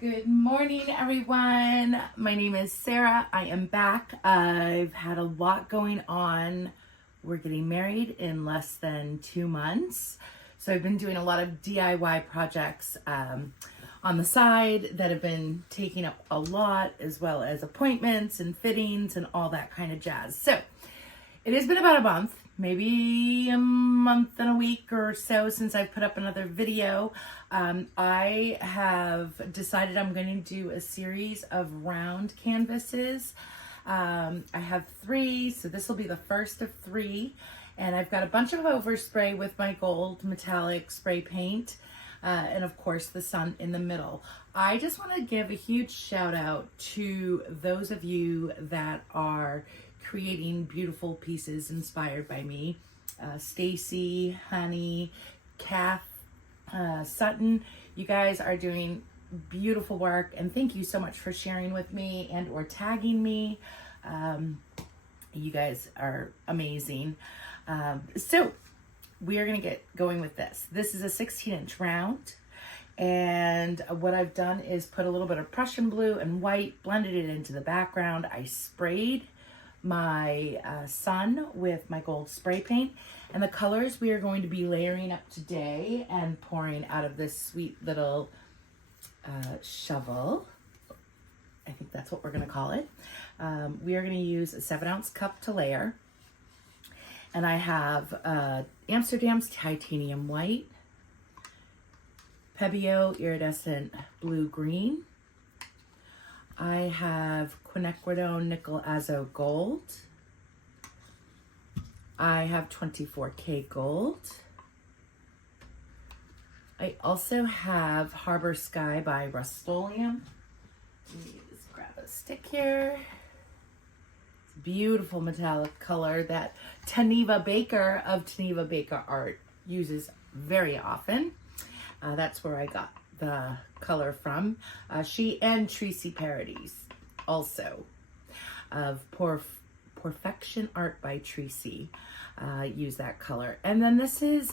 Good morning, everyone. My name is Sarah. I am back. I've had a lot going on. We're getting married in less than 2 months. So I've been doing a lot of DIY projects on the side that have been taking up a lot, as well as appointments and fittings and all that kind of jazz. So it has been about a month, maybe a month and a week or so since I've put up another video. I have decided I'm going to do a series of round canvases. I have 3, so this will be the first of 3. And I've got a bunch of overspray with my gold metallic spray paint. And of course the sun in the middle. I just want to give a huge shout out to those of you that are creating beautiful pieces inspired by me. Stacy, Honey, Kath, Sutton, you guys are doing beautiful work, and thank you so much for sharing with me and or tagging me. You guys are amazing. So we are going to get going with this. This is a 16-inch round, and what I've done is put a little bit of Prussian blue and white, blended it into the background. I sprayed my sun with my gold spray paint, and the colors we are going to be layering up today and pouring out of this sweet little shovel. I think that's what we're going to call it. We are going to use a 7-ounce cup to layer, and I have Amsterdam's titanium white, Pebeo iridescent blue green. I have quinacridone nickel azo gold. I have 24K gold. I also have Harbor Sky by Rust-Oleum. Let me just grab a stick here. It's a beautiful metallic color that Taniva Baker of Taniva Baker Art uses very often. That's where I got the color from. She and Tracy Parodies also of Perfection Art by Tracy use that color. And then this is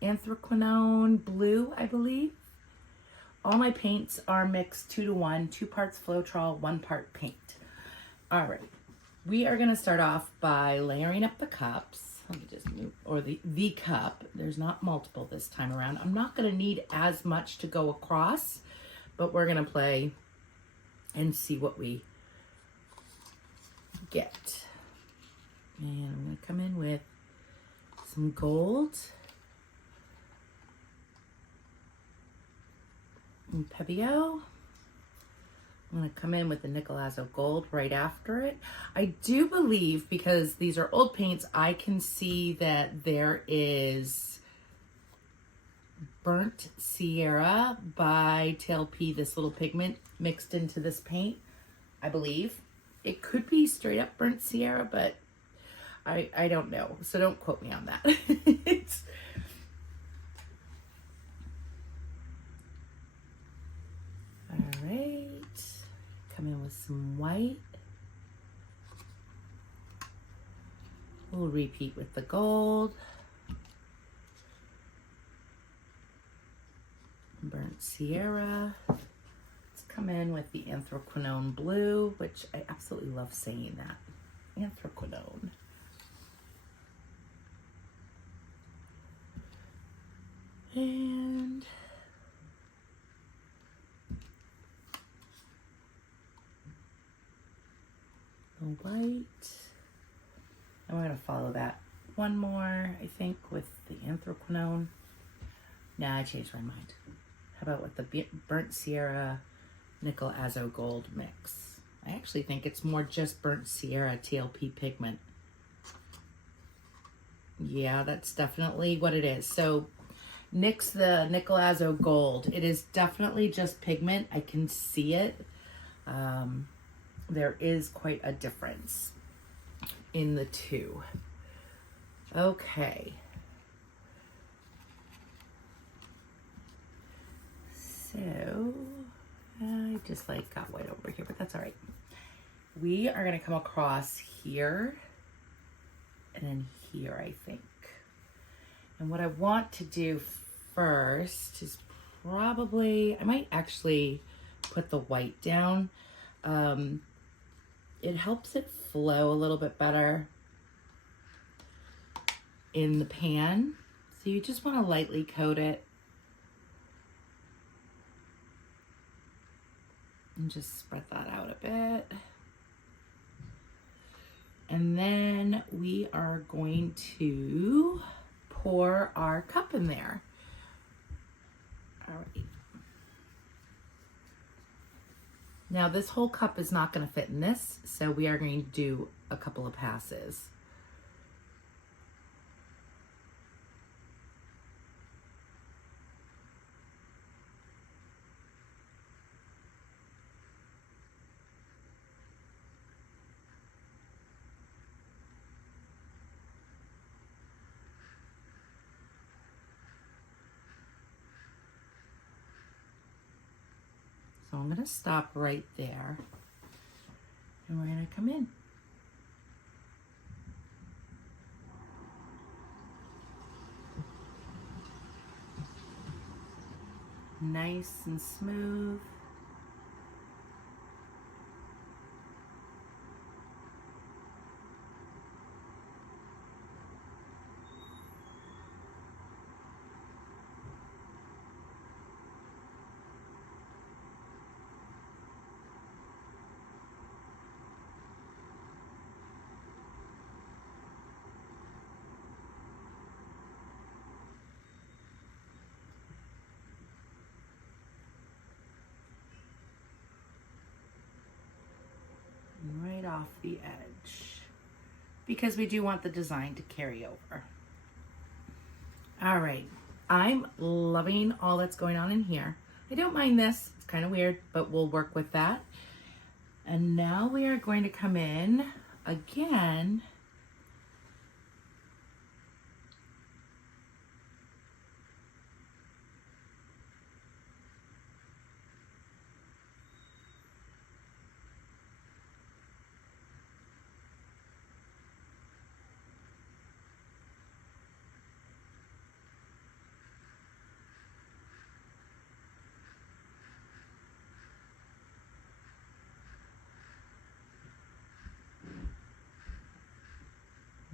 anthraquinone blue, I believe. All my paints are mixed 2 to 1, 2 parts Floetrol, 1 part paint. All right, we are going to start off by layering up the cups. Let me just move, or the cup. There's not multiple this time around. I'm not going to need as much to go across, but we're going to play and see what we get. And I'm going to come in with some gold and Pebeo. I'm going to come in with the nickel azo gold right after it. I do believe, because these are old paints, I can see that there is Burnt Sierra by TLP This Little Pigment mixed into this paint, I believe. It could be straight up Burnt Sierra, but I don't know. So don't quote me on that. All right. Come in with some white. We'll repeat with the gold. Burnt Sierra. Let's come in with the anthraquinone blue, which I absolutely love saying that. Anthraquinone. And the white. And we're going to follow that one more, I think, with the anthraquinone. Nah, I changed my mind. How about with the Burnt Sierra Nickel Azo Gold mix? I actually think it's more just Burnt Sierra TLP Pigment. Yeah, that's definitely what it is. So nix the Nickel Azo Gold. It is definitely just pigment. I can see it. There is quite a difference in the two. Okay. So I just got white over here, but that's all right. We are going to come across here and then here, I think. And what I want to do first is probably, I might actually put the white down. It helps it flow a little bit better in the pan. So you just want to lightly coat it. And just spread that out a bit. And then we are going to pour our cup in there. All right. Now this whole cup is not going to fit in this, so we are going to do a couple of passes. So I'm going to stop right there, and we're going to come in. Nice and smooth. Right off the edge, because we do want the design to carry over. All right, I'm loving all that's going on in here. I don't mind this, it's kind of weird, but we'll work with that. And now we are going to come in again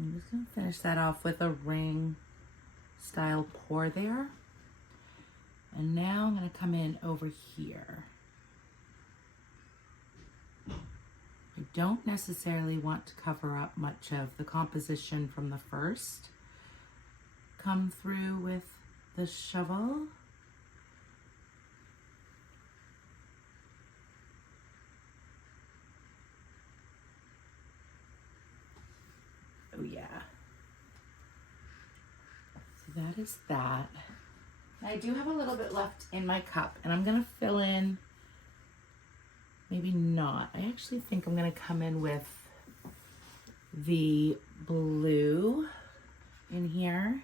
I'm just going to finish that off with a ring style pour there. And now I'm going to come in over here. I don't necessarily want to cover up much of the composition from the first. Come through with the shovel. Oh yeah. So that is that. I do have a little bit left in my cup, and I'm gonna fill in, maybe not. I actually think I'm gonna come in with the blue in here,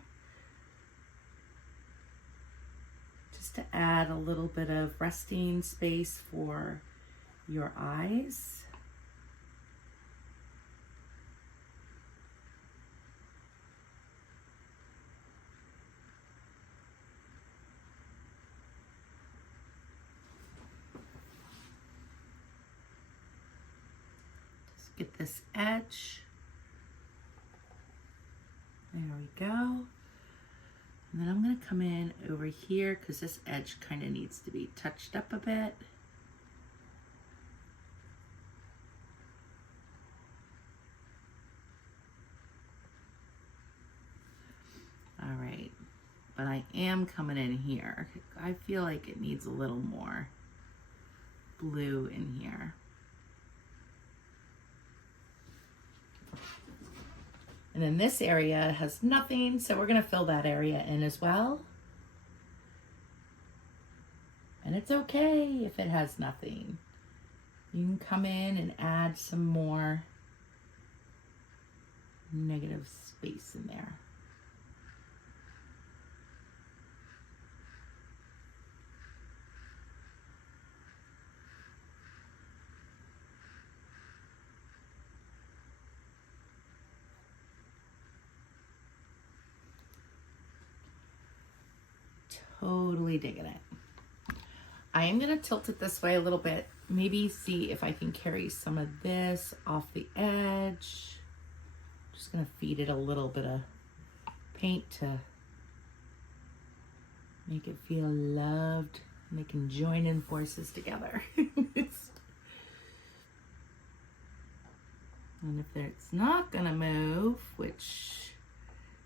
just to add a little bit of resting space for your eyes. Get this edge. There we go. And then I'm going to come in over here because this edge kind of needs to be touched up a bit. All right, but I am coming in here. I feel like it needs a little more blue in here. And then this area has nothing, so we're gonna fill that area in as well. And it's okay if it has nothing. You can come in and add some more negative space in there. Totally digging it. I am gonna tilt it this way a little bit. Maybe see if I can carry some of this off the edge. Just gonna feed it a little bit of paint to make it feel loved. And they can join in forces together. And if it's not gonna move, which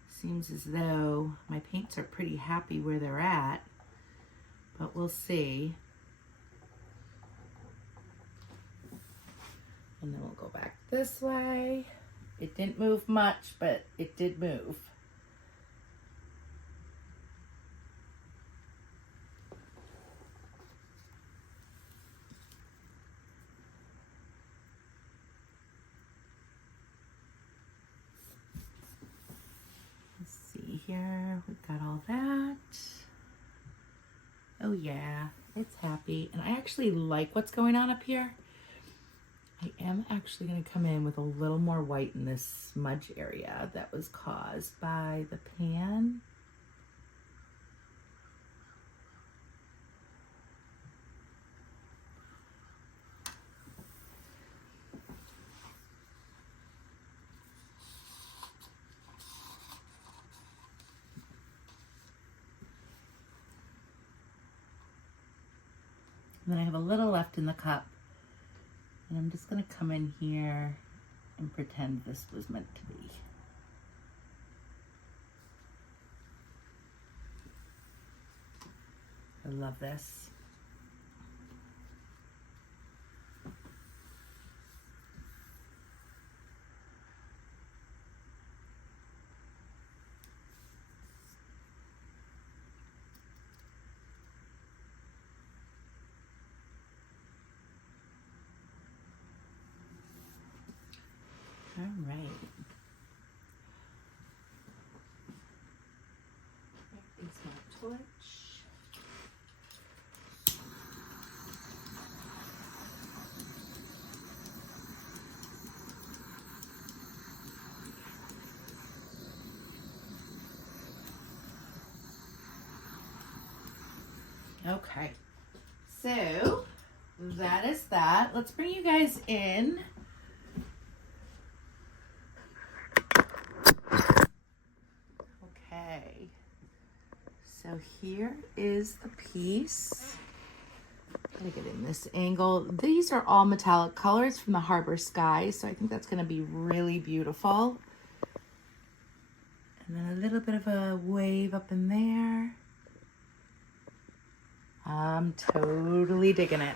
seems as though my paints are pretty happy where they're at, but we'll see. And then we'll go back this way. It didn't move much, but it did move. Let's see here, we've got all that. Oh yeah, it's happy. And I actually like what's going on up here. I am actually going to come in with a little more white in this smudge area that was caused by the pan. And then I have a little left in the cup. And I'm just going to come in here and pretend this was meant to be. I love this. All right. There is my torch. Okay, so that is that. Let's bring you guys in. Okay, so here is the piece. Gotta get in this angle. These are all metallic colors from the Harbor Sky, so I think that's gonna be really beautiful. And then a little bit of a wave up in there. I'm totally digging it.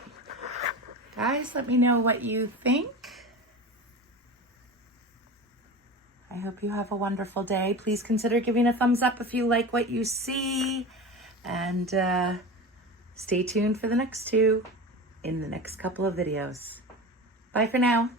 Guys, let me know what you think. I hope you have a wonderful day. Please consider giving a thumbs up if you like what you see. And stay tuned for the next two in the next couple of videos. Bye for now.